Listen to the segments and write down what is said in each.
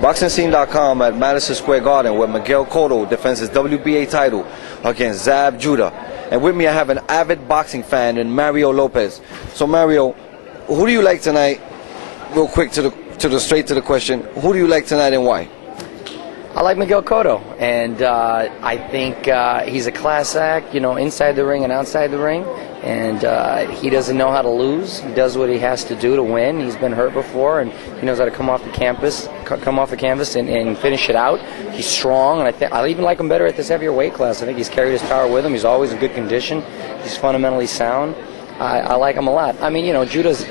BoxingScene.com at Madison Square Garden, where Miguel Cotto defends his WBA title against Zab Judah. And with me I have an avid boxing fan in Mario Lopez. So Mario, who do you like tonight? Real quick straight to the question. Who do you like tonight and why? I like Miguel Cotto, and I think he's a class act, you know, inside the ring and outside the ring, and he doesn't know how to lose. He does what he has to do to win. He's been hurt before, and he knows how to come off the canvas and finish it out. He's strong, and I even like him better at this heavier weight class. I think he's carried his power with him. He's always in good condition. He's fundamentally sound. I like him a lot. I mean, you know, Judah's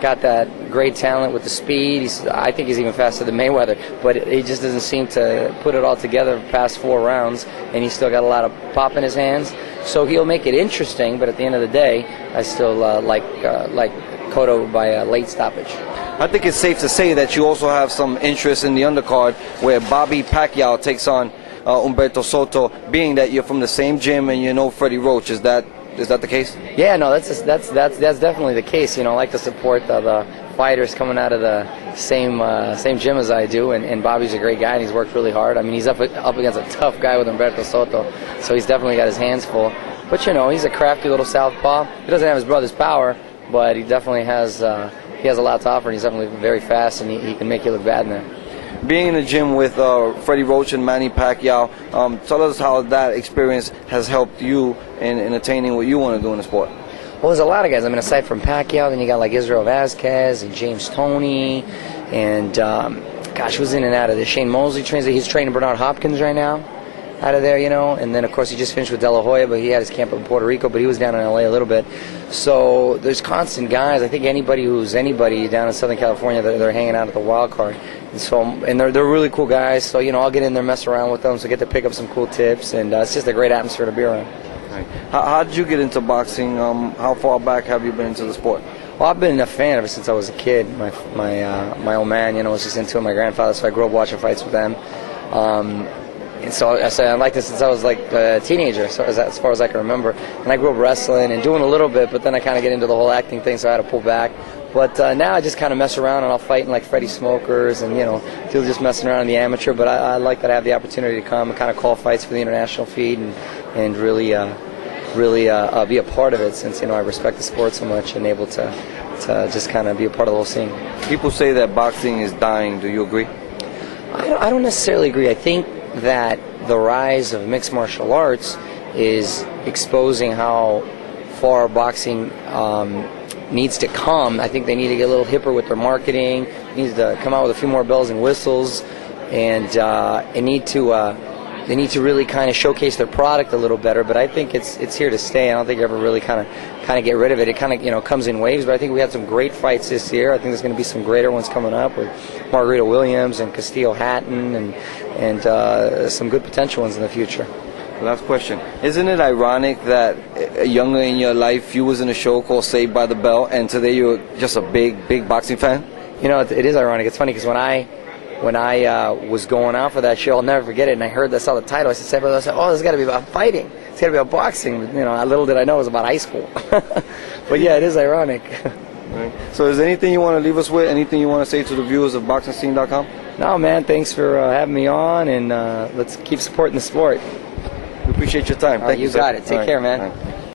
got that great talent with the speed. I think he's even faster than Mayweather, but he just doesn't seem to put it all together past 4 rounds, and he's still got a lot of pop in his hands. So he'll make it interesting, but at the end of the day, I still like Cotto by a late stoppage. I think it's safe to say that you also have some interest in the undercard, where Bobby Pacquiao takes on Humberto Soto, being that you're from the same gym and you know Freddie Roach. Is that the case? Yeah, no, that's definitely the case. You know, I like to support the fighters coming out of the same gym as I do, and Bobby's a great guy, and he's worked really hard. I mean, he's up against a tough guy with Humberto Soto, so he's definitely got his hands full. But you know, he's a crafty little southpaw. He doesn't have his brother's power, but he definitely has a lot to offer, and he's definitely very fast, and he can make you look bad in there. Being in the gym with Freddie Roach and Manny Pacquiao, tell us how that experience has helped you in attaining what you want to do in the sport. Well, there's a lot of guys. I mean, aside from Pacquiao, then you got like Israel Vazquez and James Toney, and gosh, who's in and out of this? Shane Mosley trains. He's training Bernard Hopkins right now, out of there, you know. And then of course he just finished with De La Hoya, but he had his camp up in Puerto Rico, but he was down in LA a little bit. So there's constant guys. I think anybody down in Southern California, they're hanging out at the wild card. And they're really cool guys. So you know, I'll get in there, mess around with them, so get to pick up some cool tips, and it's just a great atmosphere to be around. Right. How did you get into boxing? How far back have you been into the sport? Well, I've been a fan ever since I was a kid. My old man, you know, was just into it. My grandfather, so I grew up watching fights with them. And so I liked it since I was like a teenager, so as far as I can remember. And I grew up wrestling and doing a little bit, but then I kind of get into the whole acting thing, so I had to pull back. But now I just kind of mess around, and I'll fight in like Freddie Smokers, and you know, still just messing around in the amateur. But I like that I have the opportunity to come and kind of call fights for the international feed, and really be a part of it, since you know I respect the sport so much, and able to just kind of be a part of the whole scene. People say that boxing is dying. Do you agree? I don't necessarily agree. I think that the rise of mixed martial arts is exposing how far boxing needs to come. I think they need to get a little hipper with their marketing, needs to come out with a few more bells and whistles, and they need to really kind of showcase their product a little better. But I think it's here to stay. I don't think you ever really kind of get rid of it. It kind of, you know, comes in waves. But I think we had some great fights this year. I think there's going to be some greater ones coming up with Margarita Williams and Castillo Hatton, and some good potential ones in the future. Last question. Isn't it ironic that younger in your life you was in a show called Saved by the Bell, and today you're just a big boxing fan? You know, it is ironic. It's funny because when I was going out for that show, I'll never forget it, and I saw the title. I said, Saved by the Bell. I said, oh, this has got to be about fighting. It's got to be about boxing. You know, little did I know it was about high school. But yeah, it is ironic. Right. So is there anything you want to leave us with? Anything you want to say to the viewers of BoxingScene.com? No, man. Thanks for having me on, and let's keep supporting the sport. We appreciate your time. Thank you, You got it. Take care, man.